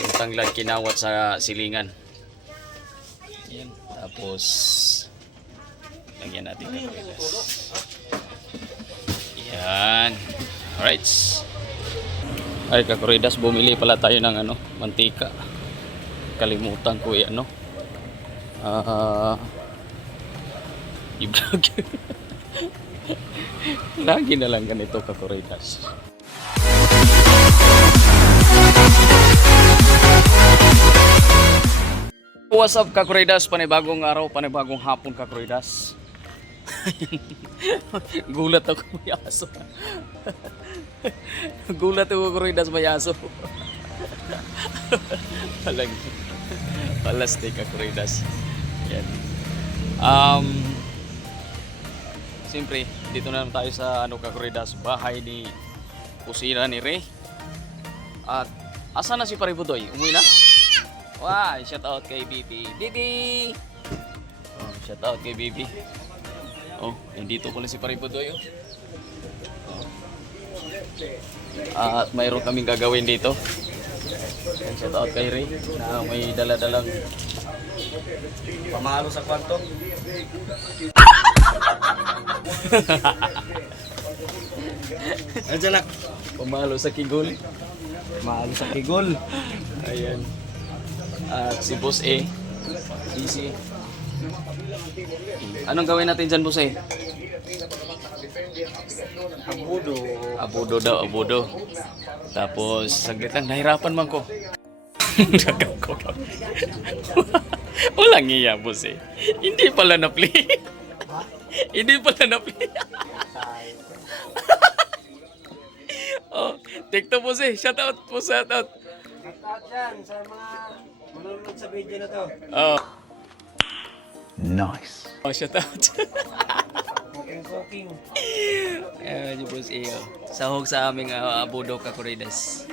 yung tanglad kinawat sa silingan. Yan. Tapos lagyan natin kakuridas. Yan. Alright. Ay kakuridas, bumili pala tayo ng mantika. Kalimutan ko i-vlog. Lagi na lang ganito kakuridas. What's up kakuridas? Panibagong araw, panibagong hapon kakuridas. Gulat ako, may aso. Gulat ako kakuridas, may aso. Palastik kakuridas. Yan. Siyempre, dito na naman tayo sa kakuridas, bahay ni kusina ni Ray. At asa na si Paribudoy? Umuwi na? Wow, shout out kay Bibi. Bibi! Oh, shout out kay Bibi. Oh, nandito pala si Paribudoy. Oh. At mayroon kaming gagawin dito. Shout out kay Ray na may dala-dalang pamalo sa kwarto. Andiyan na. Pamalo sa kigol. Pamalo sa kigol. Ayan. At si Boss A. Easy. Anong gawin natin dyan, Boss A? Abudo. Abudo daw, abudo. Tapos, saglit lang, nahirapan man ko. Walang iya, Boss A. Hindi pala na-play. Hindi pala na-play. Oh, TikTok Boss A. Shout out po, shout out. Shout yan sa mga manunod sa video na to. Oh. Nice. Oh, shout out. Cooking. Ayan, yung Boss A. Oh. Sahog sa aming abudo kakuridas.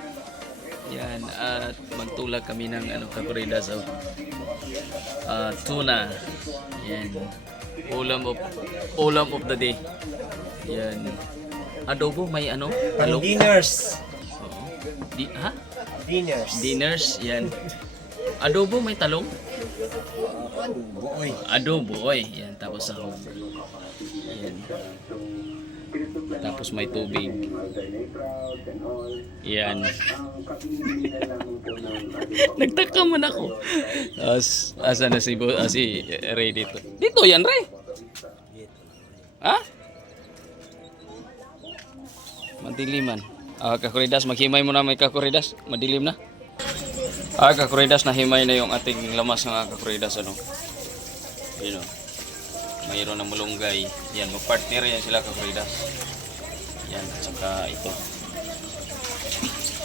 Yan, at magtulak kami ng kakuridas. Oh. Tuna. Yan. Ulam of the day. Yan. Adobo, may talong. Dinners. Oo. Ha? Dinners. Dinners, yan. Adobo, may talong. Buoy. Adobo, oy. Yan, tapos sahog. Yan. Tapos may tubig. Yan. Nagtaka man ako. Asa na si Ray dito? Dito yan, Ray. Ha? Madiliman. Kakuridas, maghimay mo na may kakuridas. Madilim na. Kakuridas, nahimay na yung ating lamas ng kakuridas. Yun o. Mayroon na malunggay. Yan, mag-partner yan sila kakuridas. Yan, at saka ito.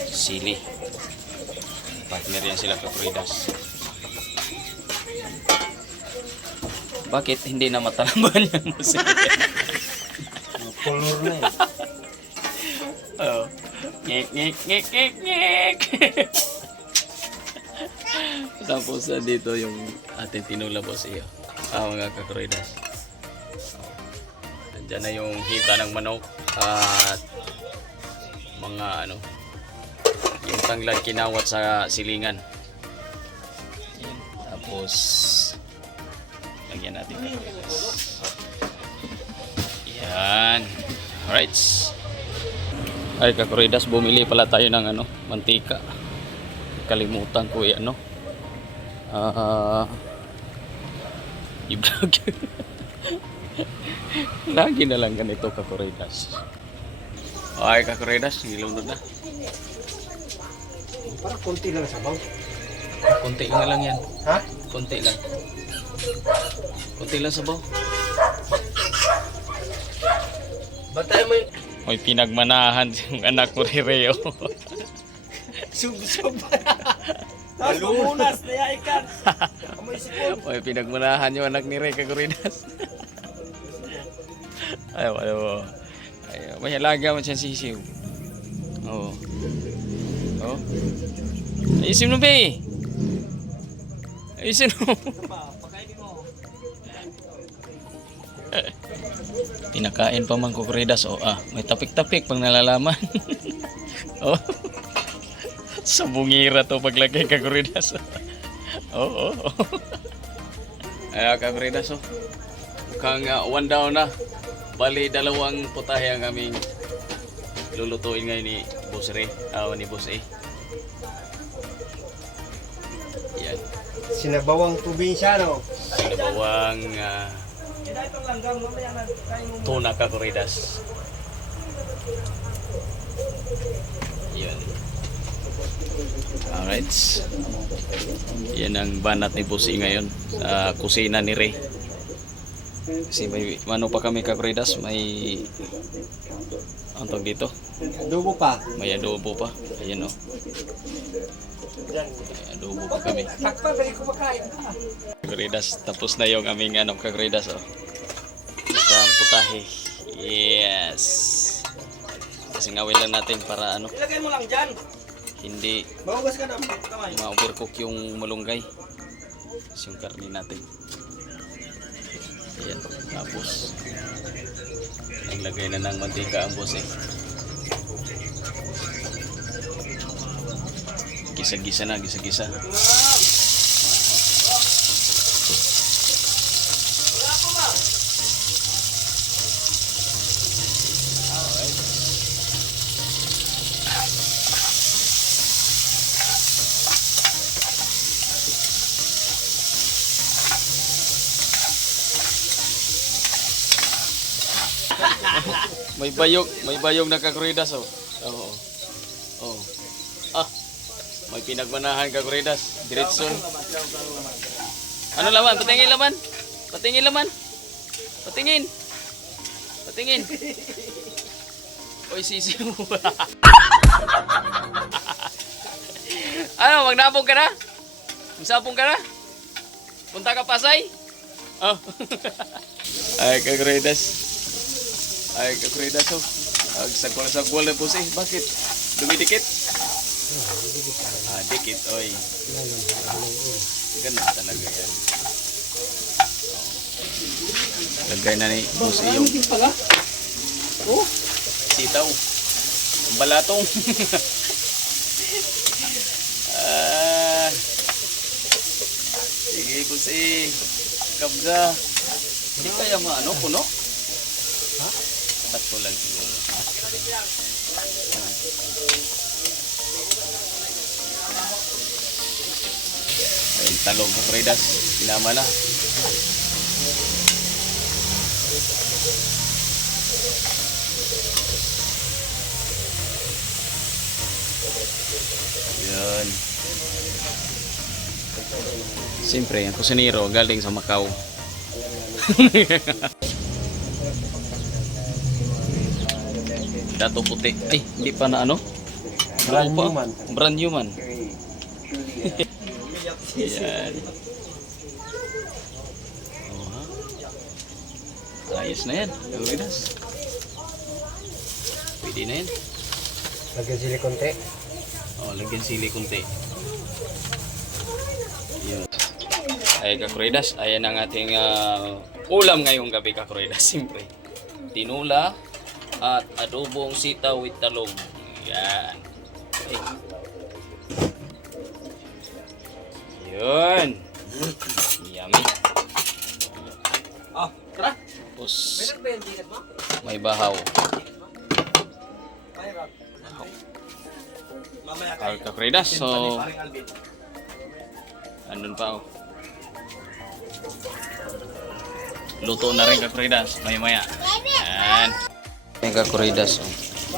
Sili. Partner yan sila kakuridas. Bakit hindi na matalaban yan mo siya? Color na eh. Oh. Ngek. Tapos dito yung ating tinula Boss iyo. Mga kakuridas. Nandiyan na yung hita ng manok at mga yung tanglad kinawat sa silingan. Yan. Tapos lagyan natin kakuridas. Yan. Alright. Ay kakuridas, bumili pala tayo ng mantika. Kalimutan ko i-vlog. Lagi na lang ganito kakuridas. Ay kakuridas, hilong na. Parang konti lang sabaw. Konti nga lang yan. Ha? Konti lang. Konti lang sabaw. Ba't tayo mo yung May pinagmanahan yung anak ko Reo. sub-sub? Tapos mamunas, nayaikan. Amoy sipon. May pinagmanahan yung anak ni Rey kakuridas. Ayaw. May halaga man siyang sisiw. Oo. Oh. Ayusin mo, be. Ayusin mo. Pinakain pa man kakuridas. May tapik-tapik pang nalalaman. Oh. Sa bungira to paglagay kakuridas. Oo. Ay, kakuridas oh. Mukhang one down na. Bali, dalawang putahe ang aming lulutuin ngayon ni Boss Ray. Ni Boss A. Yan. Sinabawang probinsyano. Sinabawang tuna kakuridas. Yan. Alright. Yan ang banat ni Boss A ngayon sa kusina ni Ray. Kasi may ano pa kami kakuridas, may ang tawag dito, Adobo pa. may adobo pa. Ayan oh. May adobo pa kami. Takpan, dali ko makain. Kakuridas, tapos na yung aming kakuridas oh. Isang putahe. Yes. Kasi ngawin lang natin para Ilagay mo lang dyan. hindi Mahugas ka na, kamay. ma-overcook yung malunggay. Tapos yung karne natin. Ayan. Tapos naglagay na ng mantika ang boss eh. Gisa-gisa na, gisa-gisa. May bayog na kakuridas oh. Oo. Oh. Ah. May pinagmanahan kakuridas. Diretson. Ano laman? Patingin laman. Patingin laman. Patingin. Patingin. Oy sisiw. Ano, magnabog ka na? Magsapong ka na? Punta ka Pasay? Oh. Ay kakuridas. Ay, kakuridas oh. Sagwal na po siya. Bakit? Dumidikit? Dikit. Oy. Ganda talaga yan. Lagay na ni Boss yung sitaw. Balatong. Sige Boss Kabza. Hindi kaya puno? Tatlo lang siguro. Ayun, talong kakuridas. Sinama na. Yun. Siyempre, ang kusinero galing sa Macau. Dato puti. Ay, hindi pa na Brand new man. Brand new man. Yan. Oh, ha? Ayos na yan. Kakuridas. Pwede na yan. Lagyan sili konti. Oh, lagyan sili kunti. Yun. Ay, kakuridas. Ayan ang ating ulam ngayong gabi, kakuridas. Siyempre. Tinula at adobong sitaw with talong. Yan. Okay. Yun. Yummy. Tara. Tapos Meron ba yung ticket mo? may bahaw. Mamaya Kakuridas. So, andun pa oh. Luto na rin kakuridas. Maya-maya. Yan. Yung kakuridas oh.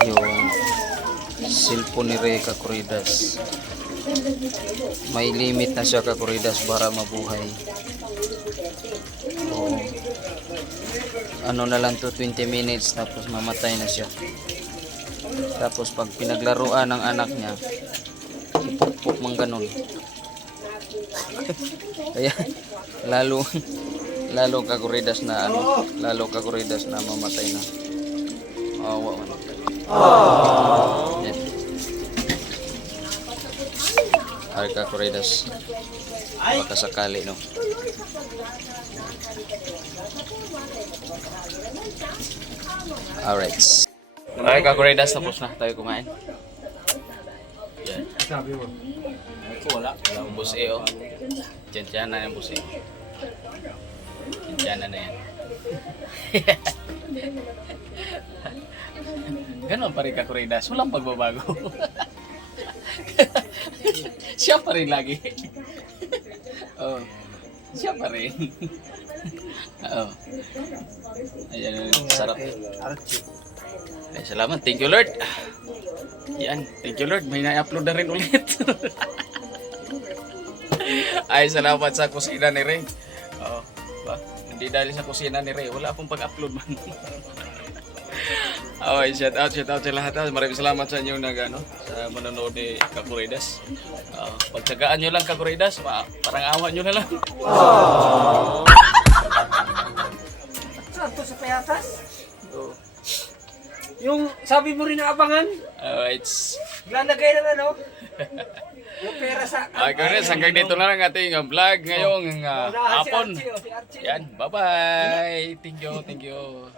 Yung cellphone ni Ray kakuridas. May limit na siya kakuridas para mabuhay. Oo. Ano na lang to 20 minutes tapos mamatay na siya. Tapos pag pinaglaruan ng anak niya, ipukpuk mang ganun. Kaya lalo kakuridas na mamatay na. Awa man. Yan. Ay kakuridas. Baka sakali no. Alright. Ay kakuridas, tapos na tayo kumain. Yan. Sabi mo. Ako wala. Ang busi oh. Diyan na yung busi. Diyan na yan. Ganon pa rin ka, Kuridas. Walang pagbabago. Siya pa rin lagi. Oh. Siya pa rin. Oo. Ayan, sarap. Archie. Ay, salamat. Thank you, Lord. Yan. Thank you, Lord. May na-upload na rin ulit. Ay, salamat sa kusina ni Ray. Oo. Ba? Hindi dahil sa kusina ni Ray. Wala akong pag-upload man. Okay, shout out sa lahat. Maraming salamat sa inyo sa manonood ni Kakuridas. Pagtsagaan nyo lang, Kakuridas. Parang awa nyo na lang. Saan to sa payatas? Yung sabi mo rin na abangan, It's... lalagay ng ano? Yung pera sa... Okay, Kakuridas, hanggang dito na lang ating vlog ngayong hapon. Si Archie. Yan, bye-bye. Thank you.